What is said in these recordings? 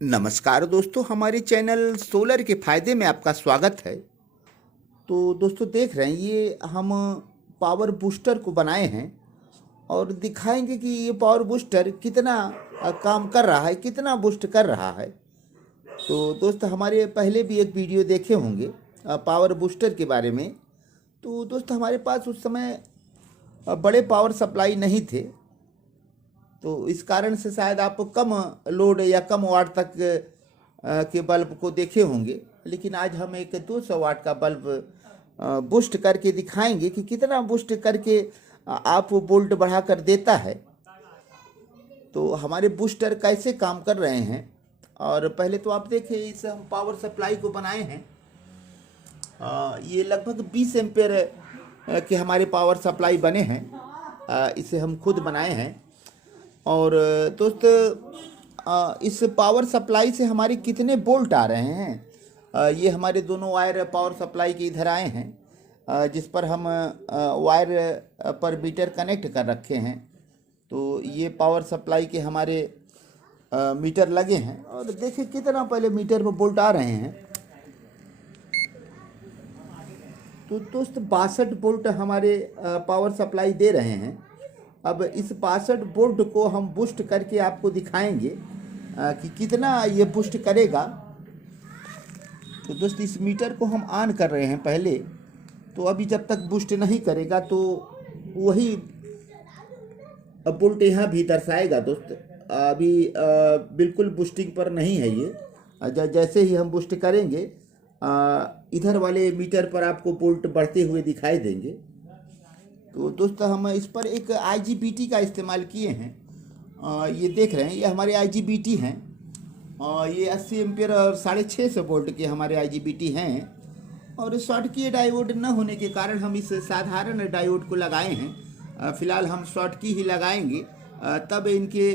नमस्कार दोस्तों, हमारे चैनल सोलर के फ़ायदे में आपका स्वागत है। तो दोस्तों देख रहे हैं, ये हम पावर बूस्टर को बनाए हैं और दिखाएंगे कि ये पावर बूस्टर कितना काम कर रहा है, कितना बूस्ट कर रहा है। तो दोस्त हमारे पहले भी एक वीडियो देखे होंगे पावर बूस्टर के बारे में। तो दोस्त हमारे पास उस समय बड़े पावर सप्लाई नहीं थे, तो इस कारण से शायद आप कम लोड या कम वाट तक के बल्ब को देखे होंगे। लेकिन आज हम एक 200 वाट का बल्ब बूस्ट करके दिखाएंगे कि कितना बूस्ट करके आप वोल्ट बढ़ा कर देता है। तो हमारे बूस्टर कैसे काम कर रहे हैं, और पहले तो आप देखें, इस हम पावर सप्लाई को बनाए हैं। ये लगभग 20 एम्पेयर के हमारे पावर सप्लाई बने हैं। इसे हम खुद बनाए हैं। और दोस्त इस पावर सप्लाई से हमारे कितने बोल्ट आ रहे हैं, ये हमारे दोनों वायर पावर सप्लाई के इधर आए हैं, जिस पर हम वायर पर मीटर कनेक्ट कर रखे हैं। तो ये पावर सप्लाई के हमारे मीटर लगे हैं, और देखिए कितना पहले मीटर पर बोल्ट आ रहे हैं। तो दोस्त 62 बोल्ट हमारे पावर सप्लाई दे रहे हैं। अब इस 62 वोल्ट को हम बूस्ट करके आपको दिखाएंगे कि कितना ये बूस्ट करेगा। तो दोस्त इस मीटर को हम ऑन कर रहे हैं पहले। तो अभी जब तक बूस्ट नहीं करेगा तो वही वोल्ट यहाँ भी दर्शाएगा। दोस्त अभी बिल्कुल बूस्टिंग पर नहीं है ये। जैसे ही हम बूस्ट करेंगे इधर वाले मीटर पर आपको वोल्ट बढ़ते हुए दिखाई देंगे। तो दोस्तों हम इस पर एक IGBT का इस्तेमाल किए हैं। ये देख रहे हैं, ये हमारे IGBT हैं। ये 80 एम्पियर और 650 वोल्ट के हमारे IGBT हैं। और शॉर्टकी डायोड न होने के कारण हम इस साधारण डायोड को लगाए हैं। फ़िलहाल हम शॉर्टकी ही लगाएंगे, तब इनके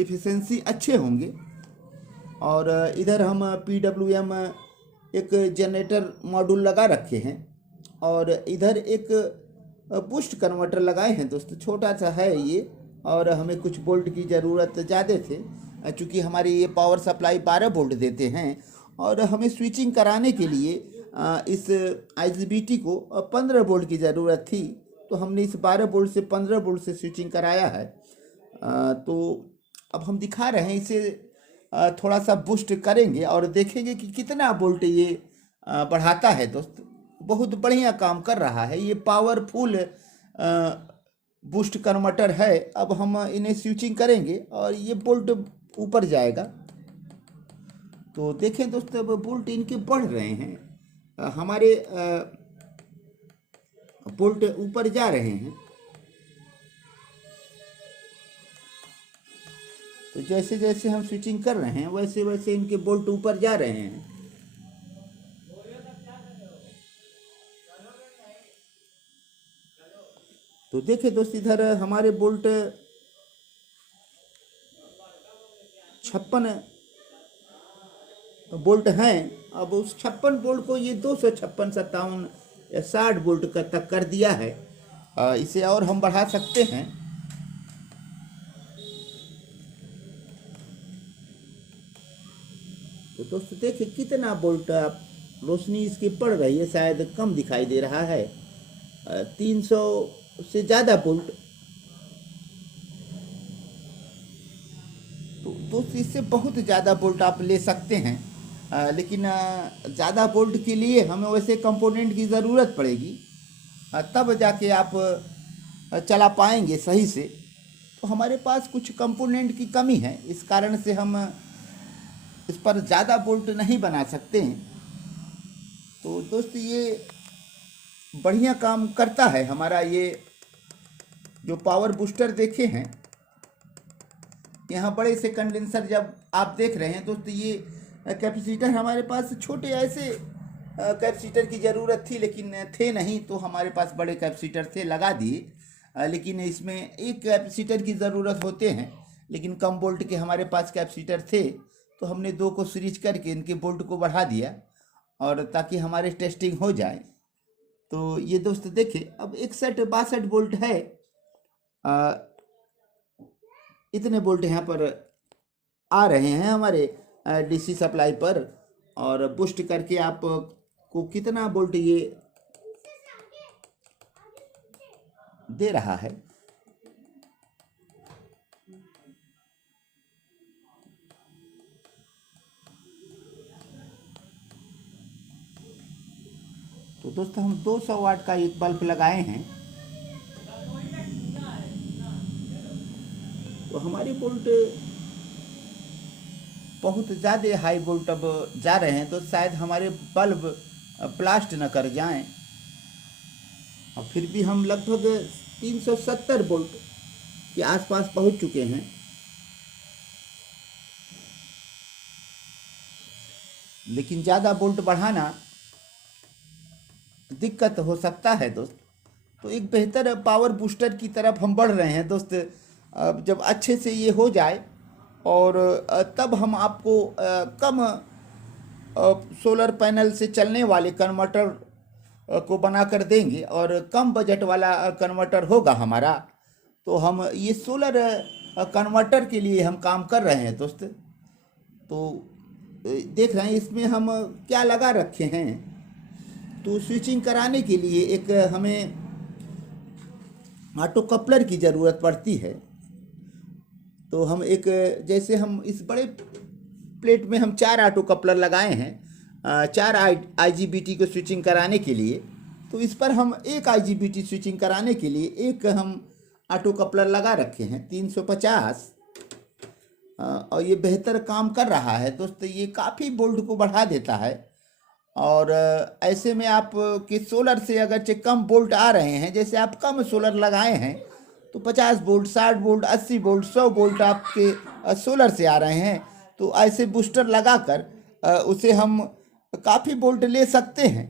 एफिशिएंसी अच्छे होंगे। और इधर हम PWM एक जनरेटर मॉड्यूल लगा रखे हैं, और इधर एक बूस्ट कन्वर्टर लगाए हैं। दोस्तों छोटा सा है ये, और हमें कुछ वोल्ट की ज़रूरत ज़्यादा थे, चूँकि हमारी ये पावर सप्लाई 12 वोल्ट देते हैं, और हमें स्विचिंग कराने के लिए इस IGBT को 15 वोल्ट की ज़रूरत थी। तो हमने इस 12 वोल्ट से 15 वोल्ट से स्विचिंग कराया है। तो अब हम दिखा रहे हैं, इसे थोड़ा सा बूस्ट करेंगे और देखेंगे कि कितना वोल्ट ये बढ़ाता है। दोस्त बहुत बढ़िया काम कर रहा है, ये पावरफुल बूस्ट कन्वर्टर है। अब हम इन्हें स्विचिंग करेंगे और ये वोल्ट ऊपर जाएगा। तो देखें दोस्तों, अब वोल्ट इनके बढ़ रहे हैं, हमारे वोल्ट ऊपर जा रहे हैं। तो जैसे जैसे हम स्विचिंग कर रहे हैं वैसे वैसे इनके वोल्ट ऊपर जा रहे हैं। तो देखिए दोस्त, इधर हमारे वोल्ट 56 वोल्ट हैं। अब उस 56 वोल्ट को ये 256, 57 या 60 वोल्ट तक कर दिया है। इसे और हम बढ़ा सकते हैं। तो दोस्तों देखिए कितना वोल्ट, आप रोशनी इसकी पड़ रही है, शायद कम दिखाई दे रहा है, 300 से ज़्यादा वोल्ट। तो दोस्तों इससे बहुत ज़्यादा वोल्ट आप ले सकते हैं, लेकिन ज़्यादा वोल्ट के लिए हमें वैसे कंपोनेंट की ज़रूरत पड़ेगी, तब जाके आप चला पाएंगे सही से। तो हमारे पास कुछ कंपोनेंट की कमी है, इस कारण से हम इस पर ज़्यादा वोल्ट नहीं बना सकते हैं। तो दोस्त ये बढ़िया काम करता है हमारा ये जो पावर बूस्टर देखे हैं। यहाँ बड़े से कंडेंसर जब आप देख रहे हैं दोस्त, ये कैपेसिटर हमारे पास छोटे ऐसे कैपेसिटर की ज़रूरत थी, लेकिन थे नहीं, तो हमारे पास बड़े कैपेसिटर थे, लगा दिए। लेकिन इसमें एक कैपेसिटर की ज़रूरत होते हैं, लेकिन कम वोल्ट के हमारे पास कैपेसिटर थे, तो हमने 2 को स्विच करके इनके वोल्ट को बढ़ा दिया, और ताकि हमारे टेस्टिंग हो जाए। तो ये दोस्त देखें, अब 61-62 वोल्ट है। इतने वोल्ट यहाँ पर आ रहे हैं हमारे डीसी सप्लाई पर, और बुस्ट करके आप को कितना वोल्ट ये दे रहा है। तो दोस्तों हम 200 वाट का एक बल्ब लगाए हैं, तो हमारे वोल्ट बहुत ज़्यादा हाई वोल्ट अब जा रहे हैं, तो शायद हमारे बल्ब ब्लास्ट न कर जाएं। और फिर भी हम लगभग 370 वोल्ट के आसपास पहुंच चुके हैं। लेकिन ज़्यादा वोल्ट बढ़ाना दिक्कत हो सकता है दोस्त। तो एक बेहतर पावर बूस्टर की तरफ हम बढ़ रहे हैं दोस्त। अब जब अच्छे से ये हो जाए और तब हम आपको कम सोलर पैनल से चलने वाले कन्वर्टर को बनाकर देंगे, और कम बजट वाला कन्वर्टर होगा हमारा। तो हम ये सोलर कन्वर्टर के लिए हम काम कर रहे हैं दोस्त। तो देख रहे हैं इसमें हम क्या लगा रखे हैं। तो स्विचिंग कराने के लिए एक हमें ऑटो कपलर की ज़रूरत पड़ती है। तो हम एक, जैसे हम इस बड़े प्लेट में हम 4 ऑटो कपलर लगाए हैं 4 IGBT को स्विचिंग कराने के लिए। तो इस पर हम एक IGBT स्विचिंग कराने के लिए एक हम ऑटो कपलर लगा रखे हैं 350, और ये बेहतर काम कर रहा है दोस्त। ये काफ़ी वोल्ट को बढ़ा देता है। और ऐसे में आप कि सोलर से अगर कम वोल्ट आ रहे हैं, जैसे आप कम सोलर लगाए हैं तो 50 वोल्ट, 60 वोल्ट, 80 वोल्ट, 100 वोल्ट आपके सोलर से आ रहे हैं, तो ऐसे बूस्टर लगाकर उसे हम काफ़ी वोल्ट ले सकते हैं।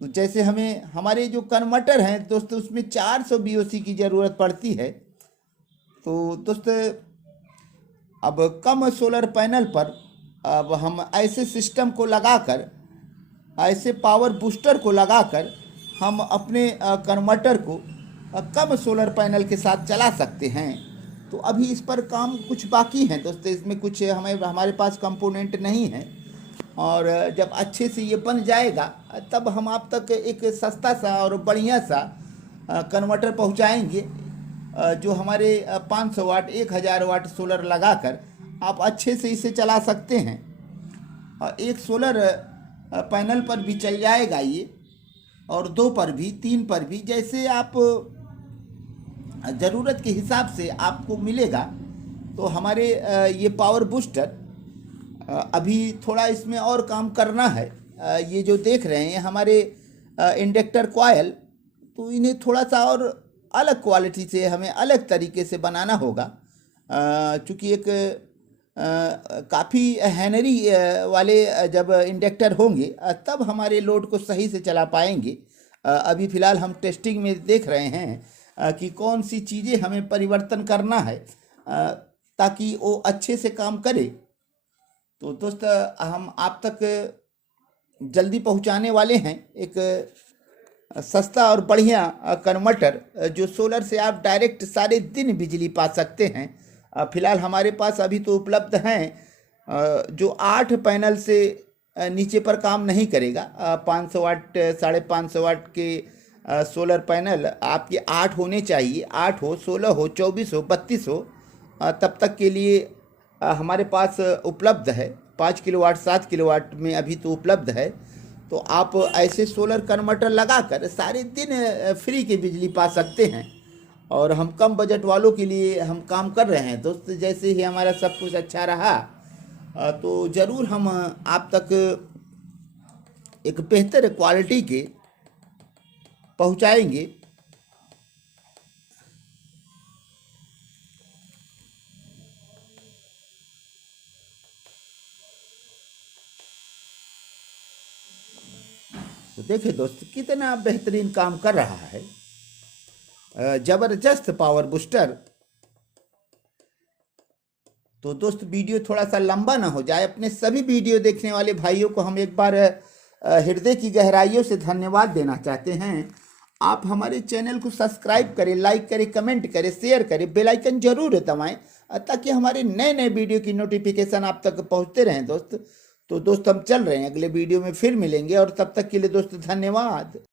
तो जैसे हमें हमारे जो कन्वर्टर हैं दोस्तों, उसमें 400 BOC की ज़रूरत पड़ती है। तो दोस्त अब कम सोलर पैनल पर अब हम ऐसे सिस्टम को लगाकर, ऐसे पावर बूस्टर को लगाकर हम अपने कन्वर्टर को कम सोलर पैनल के साथ चला सकते हैं। तो अभी इस पर काम कुछ बाकी है दोस्तों, इसमें कुछ हमारे पास कंपोनेंट नहीं है। और जब अच्छे से ये बन जाएगा तब हम आप तक एक सस्ता सा और बढ़िया सा कन्वर्टर पहुंचाएंगे, जो हमारे 500 वाट 1000 वाट सोलर लगाकर आप अच्छे से इसे चला सकते हैं। और एक सोलर पैनल पर भी चल जाएगा ये, और 2 पर भी, 3 पर भी, जैसे आप ज़रूरत के हिसाब से आपको मिलेगा। तो हमारे ये पावर बूस्टर अभी थोड़ा इसमें और काम करना है। ये जो देख रहे हैं हमारे इंडक्टर कॉयल, तो इन्हें थोड़ा सा और अलग क्वालिटी से, हमें अलग तरीके से बनाना होगा। चूँकि एक काफ़ी हैनरी वाले जब इंडक्टर होंगे तब हमारे लोड को सही से चला पाएंगे। अभी फ़िलहाल हम टेस्टिंग में देख रहे हैं कि कौन सी चीज़ें हमें परिवर्तन करना है ताकि वो अच्छे से काम करे। तो दोस्त हम आप तक जल्दी पहुंचाने वाले हैं एक सस्ता और बढ़िया कन्वर्टर, जो सोलर से आप डायरेक्ट सारे दिन बिजली पा सकते हैं। फ़िलहाल हमारे पास अभी तो उपलब्ध हैं जो 8 पैनल से नीचे पर काम नहीं करेगा। 500 वाट 550 वाट के सोलर पैनल आपके 8 होने चाहिए, 8 हो, 16 हो, 24 हो, 32 हो, तब तक के लिए हमारे पास उपलब्ध है। 5 किलोवाट 7 किलोवाट में अभी तो उपलब्ध है। तो आप ऐसे सोलर कन्वर्टर लगाकर सारे दिन फ्री की बिजली पा सकते हैं। और हम कम बजट वालों के लिए हम काम कर रहे हैं दोस्त। जैसे ही हमारा सब कुछ अच्छा रहा तो ज़रूर हम आप तक एक बेहतर क्वालिटी के पहुंचाएंगे। तो देखिए दोस्त कितना बेहतरीन काम कर रहा है, ज़बरदस्त पावर बूस्टर। तो दोस्त वीडियो थोड़ा सा लंबा ना हो जाए, अपने सभी वीडियो देखने वाले भाइयों को हम एक बार हृदय की गहराइयों से धन्यवाद देना चाहते हैं। आप हमारे चैनल को सब्सक्राइब करें, लाइक करें, कमेंट करें, शेयर करें, बेल आइकन जरूर दबाएं ताकि हमारे नए नए वीडियो की नोटिफिकेशन आप तक पहुंचते रहें दोस्त। तो दोस्त हम चल रहे हैं, अगले वीडियो में फिर मिलेंगे, और तब तक के लिए दोस्त धन्यवाद।